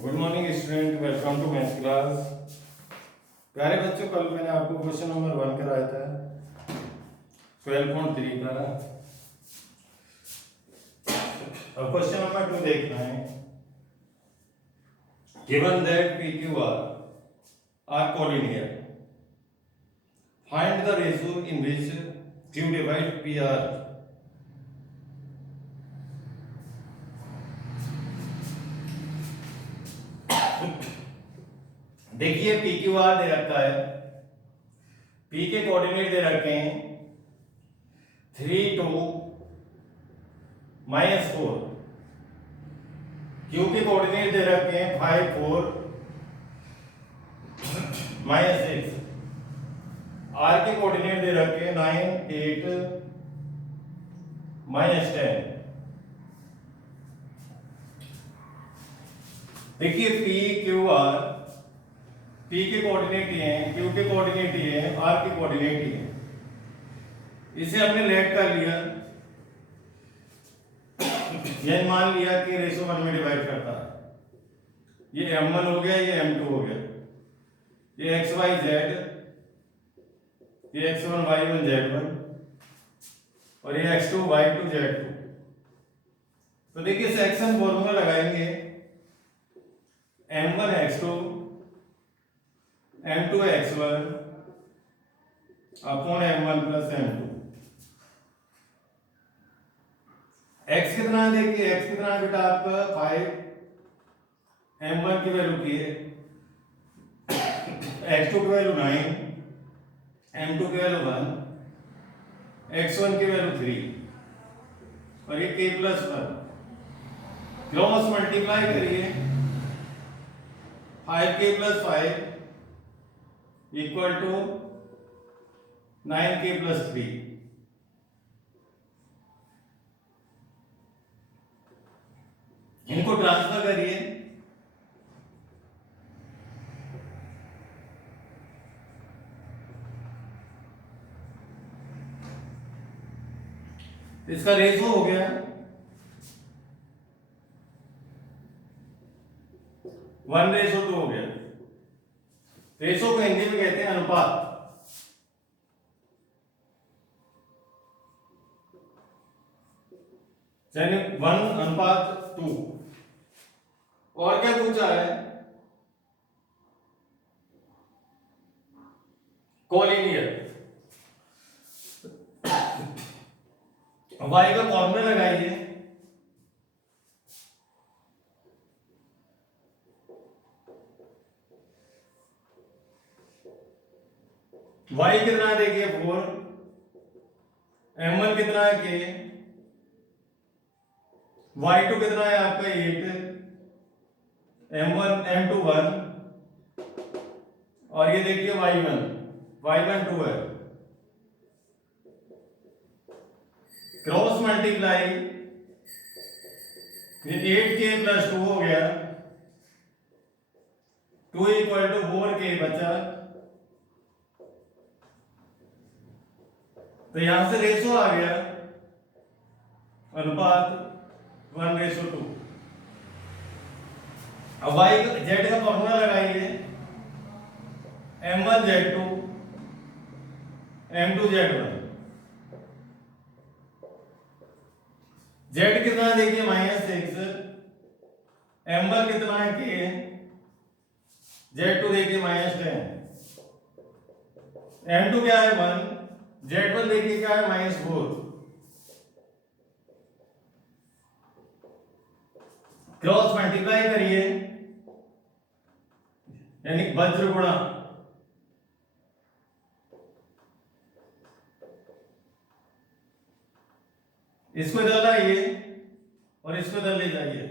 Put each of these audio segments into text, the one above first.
Good morning student, welcome to maths class. प्यारे बच्चों, कल मैंने आपको क्वेश्चन नंबर 1 कराया था 12.3 का। अब क्वेश्चन नंबर 2 देखना है। Given that P Q R collinear, find the ratio in which Q divide P R. देखिए, पी क्यू आर दे रखा है, पी के कोऑर्डिनेट दे रखे हैं 3 2 -4, क्यू के कोऑर्डिनेट दे रखे हैं 5 4 -6, आर के कोऑर्डिनेट दे रखे हैं 9 8 -10। देखिए, पी क्यू आर, पी के कोऑर्डिनेट ये हैं, क्यू के कोऑर्डिनेट ये हैं, आर के कोऑर्डिनेट ये हैं। इसे हमने लेट कर लिया, यह मान लिया कि रेशो 1 में डिवाइड करता है। ये m1 हो गया, ये m2 हो गया, ये x y z, ये x1 y1 z1 और ये x2 y2 z2। तो देखिए, सेक्शन फॉर्मूला लगाएंगे m1 x2 m2 x1 upon m1 plus m2। x कितना है? देखिए, x कितना है बेटा आपका 5, m1 की वैल्यू की है, x2 की वैल्यू 9, m2 की वैल्यू 1, x1 की वैल्यू 3 और ये k प्लस 1। क्रॉस मल्टीप्लाई करिए, 5k plus 5 equal to 9k plus 3। इनको ट्रांसफर करिए, इसका रेशो हो गया 1:2 हो गया। रेशो को हिंदी में कहते हैं अनुपात। यानी 1:2। और क्या पूछा है? कोलिनियर। y का फॉर्मूला लगाइए, y कितना है? देखिए 4, m1 कितना है? k, y2 कितना है आपका 8, m2 1 और ये देखिए y1 2 है। क्रॉस मल्टीप्लाई, ये 8k प्लस 2 हो गया, 2 इक्वल टू 4k बचा। तो यहां से रेशो आ गया अनुपात 1:2। अब y z का फॉर्मूला लगाइए, m1 z2 m2 z1। z कितना देखिए -6, m1 कितना है k, z2 देखिए -10, m2 क्या है 1, z1 देखिए क्या है -4। क्रॉस मल्टीप्लाई करिए, यानी वज्र गुणा, इसको इधर लाइए और इसको इधर ले जाइए।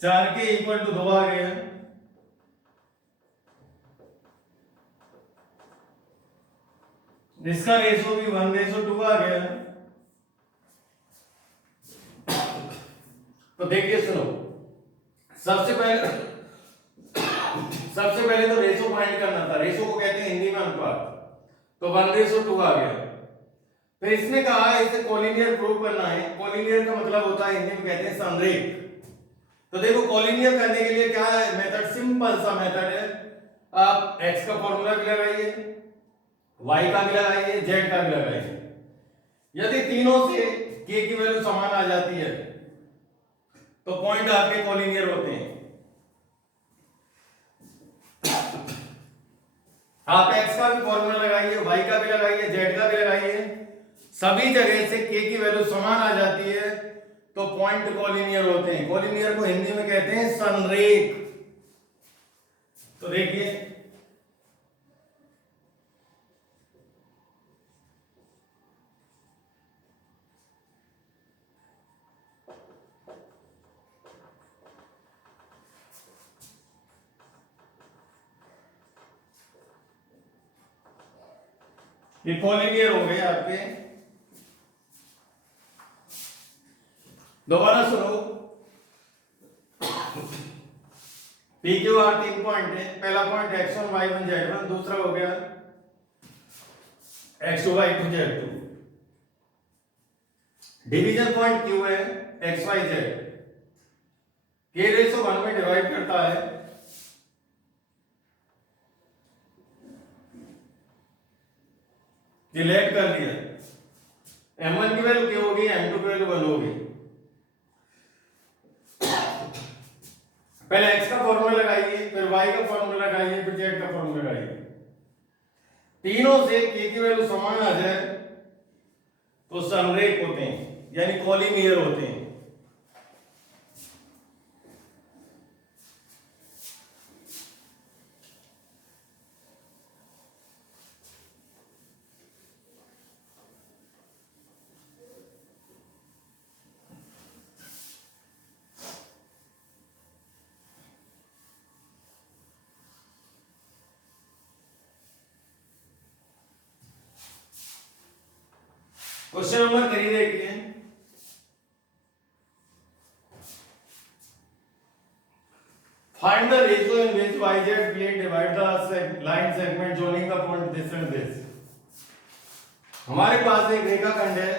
चार के इक्वल टू 2 आ गया, इसका रेशो भी 1:2 आ गया। तो देखिए सुनो, सबसे पहले तो रेशो फाइंड करना था। रेशो को कहते हैं हिंदी में अनुपात। तो 1:2 आ गया। तो इसने कहा इसे कोलिनियर प्रूव करना है। कोलिनियर का मतलब होता है हिंदी में कहते हैं संरेख। तो देखो कोलिनियर करने के लिए क्या है मेथड, सिंपल सा मेथड है। आप x का फॉर्मूला भी लगाइए, y का भी लगाइए, z का भी लगाइए। यदि तीनों से k की वैल्यू समान आ जाती है तो पॉइंट आपके कोलिनियर होते हैं। आप x का भी फॉर्मूला लगाइए, y का भी लगाइए, z का भी लगाइए, सभी जगह से k की वैल्यू समान आ जाती है तो पॉइंट कोलिनियर होते हैं। कोलिनियर को हिंदी में कहते हैं संरेख। तो देखिए ये कोलिनियर हो गए आपके। दोबारा सुनो, पी क्यू आर 3 पॉइंट है। पहला पॉइंट x1 y1 z1, दूसरा हो गया x2 y2 z2। Division point Q है x y z, k ratio 1 में डिवाइड करता है। ये लेट कर दिया, m1 की वैल्यू क्या होगी, m2 की वैल्यू 1 होगी। पहले x का फॉर्मूला लगाइए, फिर y का फॉर्मूला लगाइए, फिर z का फॉर्मूला लगाइए। तीनों से k की वैल्यू समान आ जाए तो संरेख होते हैं, यानी कोलिनियर होते हैं। क्वेश्चन नंबर 3 देखिए। Find the ratio in which yz plane divide the line segment joining the point this and this। हमारे पास एक रेखाखंड है,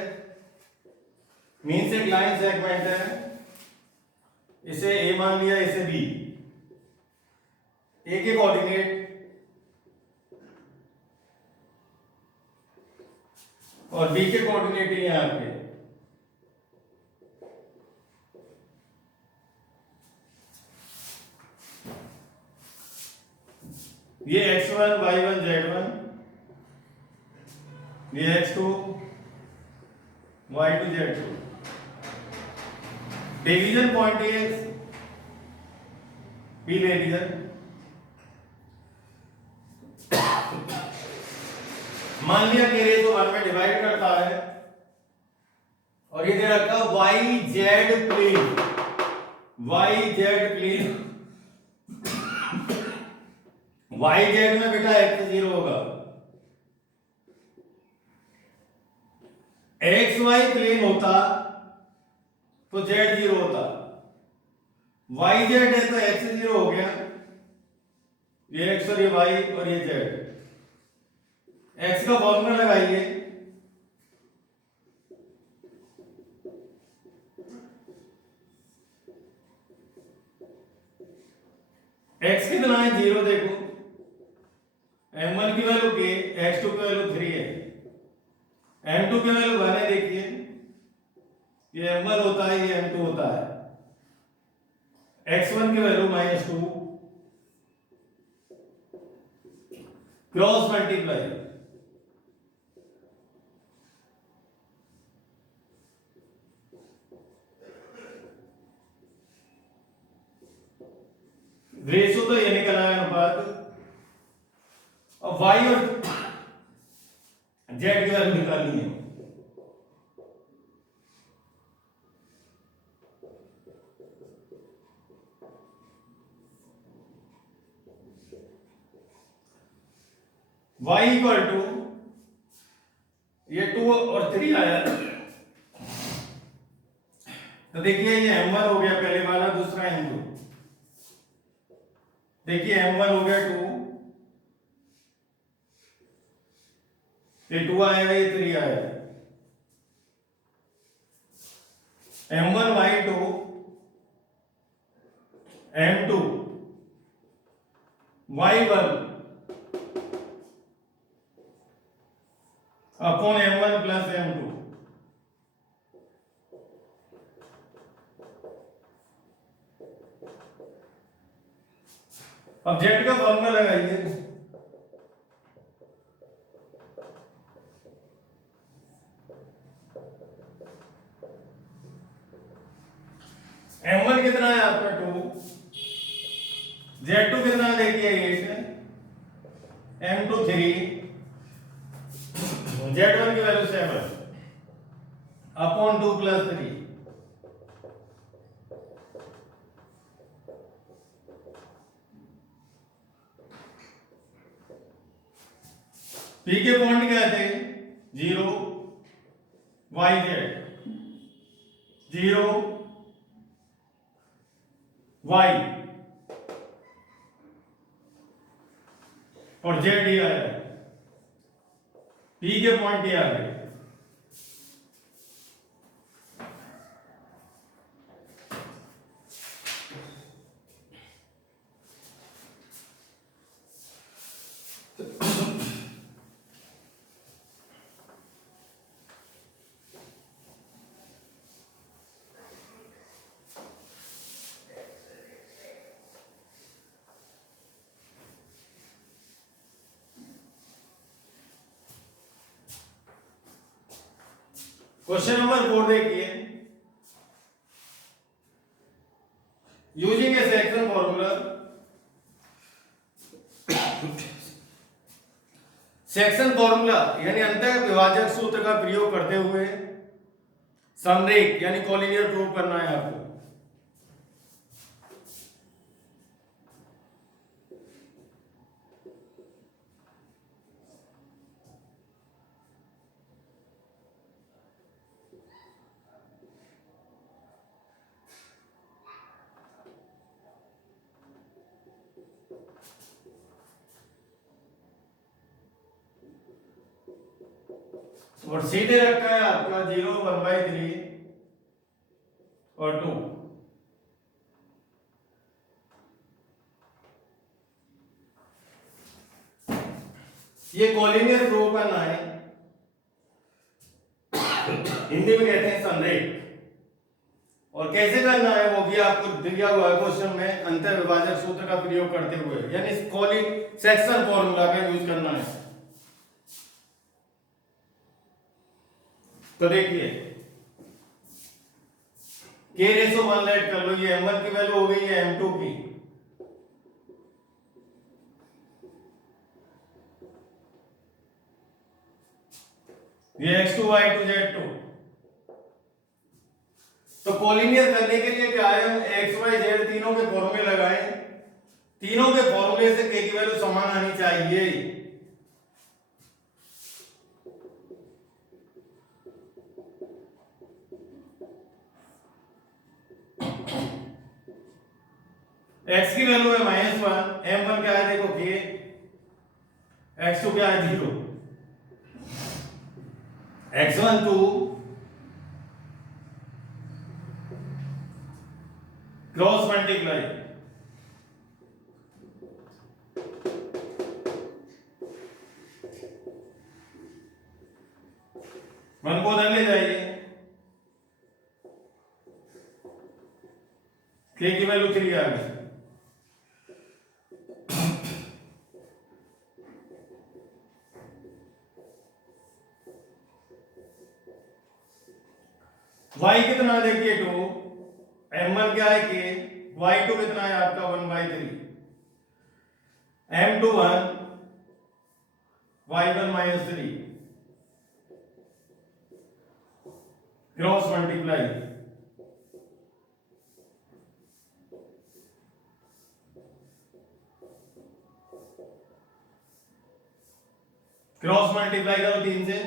मीन्स एक लाइन सेगमेंट है, इसे a मान लिया, इसे b। a के कोऑर्डिनेट और b के कोऑर्डिनेट ही हैं आपके। ये x1 y1 z1, ये x2 y2 z2। Division point ये b ले लिया। मान लिया कि रेशो 1 में डिवाइड करता है और ये दे रखा YZ plane, YZ plane. YZ में बेटा x 0 होगा, XY प्लेन होता तो Z 0 होता। YZ है तो x 0 हो गया, ये x और ये y और ये z। x का फॉर्मूला लगाइए, x कितना है 0, देखो m1 की वैल्यू k, x2 की वैल्यू 3 है, m2 की वैल्यू 1 है। देखिए ये m1 होता है, ये m2 होता है। x1 की वैल्यू -2, क्रॉस मल्टीप्लाई, रेशो तो ये निकला है अनुपात, और y और z की वैल्यू निकालनी है। y इक्वल टू ये 2 और 3 आया, तो देखिए ये m1 हो गया पहले वाला, दूसरा m2। देखिए m1 हो गया 2, ये 2 आया, ये 3 आया। m1y2 m2 y1 upon m1 plus m2। अब जेड का फॉर्मूला लगाइए। m1 कितना है आपका 2, z2 कितना है देखिए 8, m2 3, z1 की वैल्यू 7 अपॉन 2 प्लस 3। पी के पॉइंट क्या थे 0 yz 0 y और z दिया है। पी के पॉइंट दिया है। क्वेश्चन नंबर 4 देखिए। Using A section formula, section formula यानी अंतः विभाजक सूत्र का प्रयोग करते हुए समरेख यानी कोलिनियर प्रूव करना है आपको। और सीधे रखा है आपका 0 1/3 और 2। ये कोलिनियर प्रूव करना है, हिंदी में कहते हैं संरेख। और कैसे करना है वो भी आपको दिया हुआ है क्वेश्चन में, अंतर विभाजक सूत्र का प्रयोग करते हुए यानी कोलिन सेक्शन फॉर्मूला का यूज करना है। तो देखिए k रेशो 1 लेट कर लो, ये m1 की वैल्यू हो गई है m2 की, ये x2 y2 z2। तो कोलिनियर करने के लिए क्या है, हम x y z तीनों के फॉर्मूले लगाएं, तीनों के फॉर्मूले से k की वैल्यू समान आनी चाहिए। x की वैल्यू है -1, m1 क्या है देखो k, x2 क्या है 0, x1 2 क्रॉस मल्टीप्लाई वन को उधर ले जाइए, k की वैल्यू 3 आ गई। y कितना देखिए 2, m1 क्या है k, y2 कितना है आपका 1/3, m2 1, y1 -3 cross multiply cross multiply करो 3 से,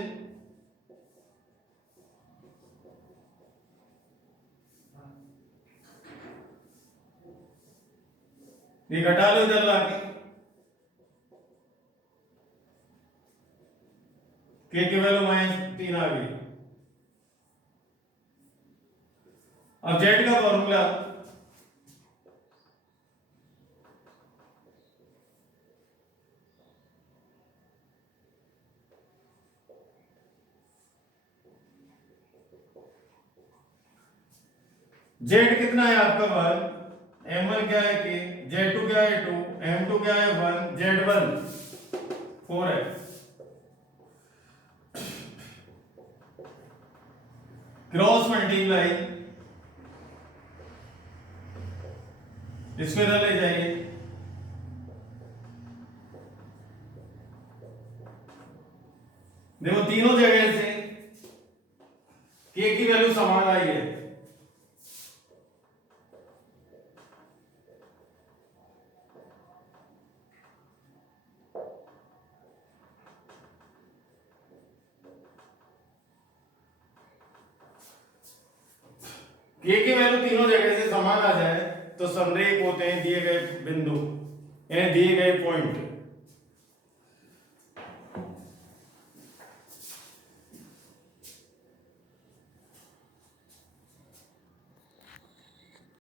ये घटा लो इधर लाके, k की वैल्यू -3 आ गई। अब जेड का फॉर्मूला जेड कितना है आपका 1, m1 क्या है के, z2 क्या है 2, m2 क्या है 1, z1 4 है। क्रॉस मल्टीप्लाई इसमें इधर ले जाइए, देखो तीनों जगह से के की वैल्यू समान आई है। के की वैल्यू तीनों जगह से समान आ जाए तो समरेख होते हैं दिए गए बिंदु यानी दिए गए पॉइंट।